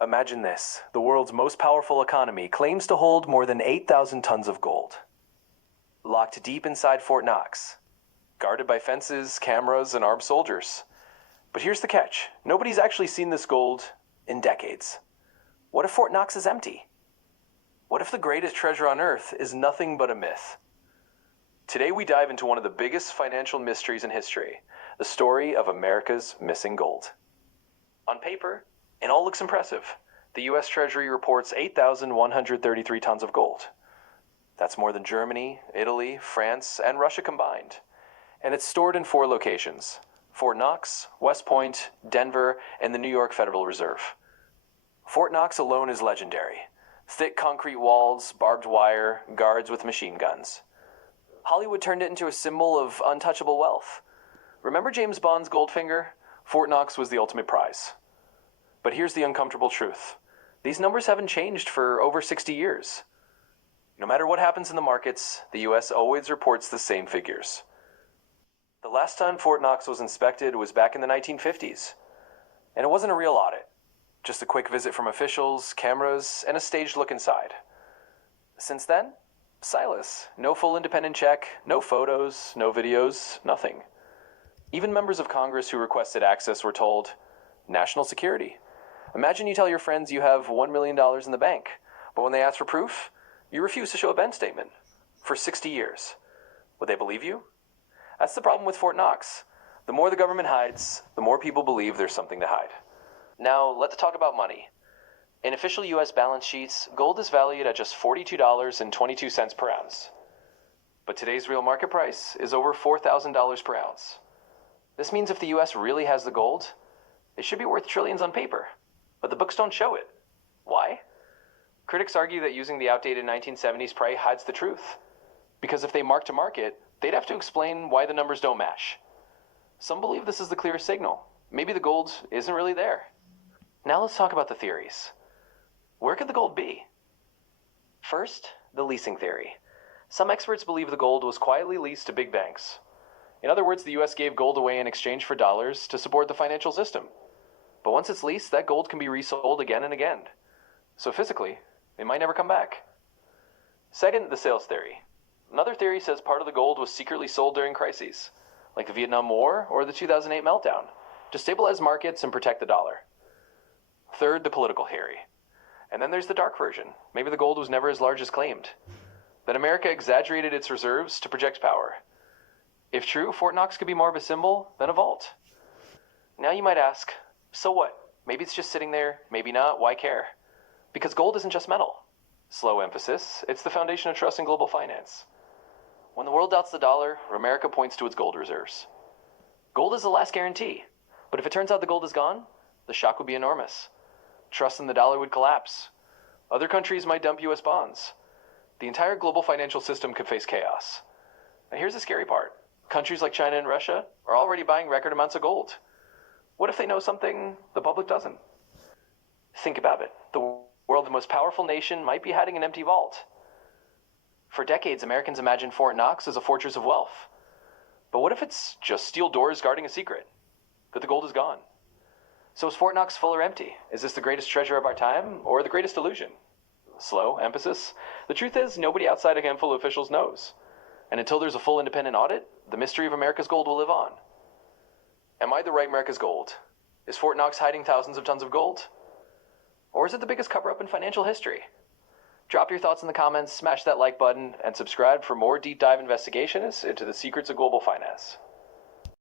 Imagine this. The world's most powerful economy claims to hold more than 8,000 tons of gold. Locked deep inside Fort Knox. Guarded by fences, cameras, and armed soldiers. But here's the catch. Nobody's actually seen this gold in decades. What if Fort Knox is empty? What if the greatest treasure on Earth is nothing but a myth? Today we dive into one of the biggest financial mysteries in history, the story of America's missing gold. On paper, it all looks impressive. The U.S. Treasury reports 8,133 tons of gold. That's more than Germany, Italy, France, and Russia combined. And it's stored in 4 locations: Fort Knox, West Point, Denver, and the New York Federal Reserve. Fort Knox alone is legendary. Thick concrete walls, barbed wire, guards with machine guns. Hollywood turned it into a symbol of untouchable wealth. Remember James Bond's Goldfinger? Fort Knox was the ultimate prize. But here's the uncomfortable truth. These numbers haven't changed for over 60 years. No matter what happens in the markets, the U.S. always reports the same figures. The last time Fort Knox was inspected was back in the 1950s. And it wasn't a real audit. Just a quick visit from officials, cameras, and a staged look inside. Since then, silence. No full independent check, no photos, no videos, nothing. Even members of Congress who requested access were told, national security. Imagine you tell your friends you have $1 million in the bank, but when they ask for proof, you refuse to show a bank statement. For 60 years. Would they believe you? That's the problem with Fort Knox. The more the government hides, the more people believe there's something to hide. Now, let's talk about money. In official U.S. balance sheets, gold is valued at just $42.22 per ounce. But today's real market price is over $4,000 per ounce. This means if the U.S. really has the gold, it should be worth trillions on paper. But the books don't show it. Why? Critics argue that using the outdated 1970s price hides the truth. Because if they mark to market, they'd have to explain why the numbers don't match. Some believe this is the clearest signal. Maybe the gold isn't really there. Now let's talk about the theories. Where could the gold be? First, the leasing theory. Some experts believe the gold was quietly leased to big banks. In other words, the U.S. gave gold away in exchange for dollars to support the financial system. But once it's leased, that gold can be resold again and again. So physically, it might never come back. Second, the sales theory. Another theory says part of the gold was secretly sold during crises, like the Vietnam War or the 2008 meltdown, to stabilize markets and protect the dollar. Third, the political theory. And then there's the dark version. Maybe the gold was never as large as claimed. That America exaggerated its reserves to project power. If true, Fort Knox could be more of a symbol than a vault. Now you might ask, so what? Maybe it's just sitting there, maybe not, why care? Because gold isn't just metal. Slow emphasis, it's the foundation of trust in global finance. When the world doubts the dollar, America points to its gold reserves. Gold is the last guarantee. But if it turns out the gold is gone, the shock would be enormous. Trust in the dollar would collapse. Other countries might dump U.S. bonds. The entire global financial system could face chaos. Now here's the scary part. Countries like China and Russia are already buying record amounts of gold. What if they know something the public doesn't? Think about it. The world's most powerful nation might be hiding an empty vault. For decades, Americans imagined Fort Knox as a fortress of wealth. But what if it's just steel doors guarding a secret? That the gold is gone? So is Fort Knox full or empty? Is this the greatest treasure of our time, or the greatest illusion? Slow emphasis. The truth is, nobody outside a handful of officials knows. And until there's a full independent audit, the mystery of America's gold will live on. Am I the right America's gold? Is Fort Knox hiding thousands of tons of gold? Or is it the biggest cover-up in financial history? Drop your thoughts in the comments, smash that like button, and subscribe for more deep dive investigations into the secrets of global finance.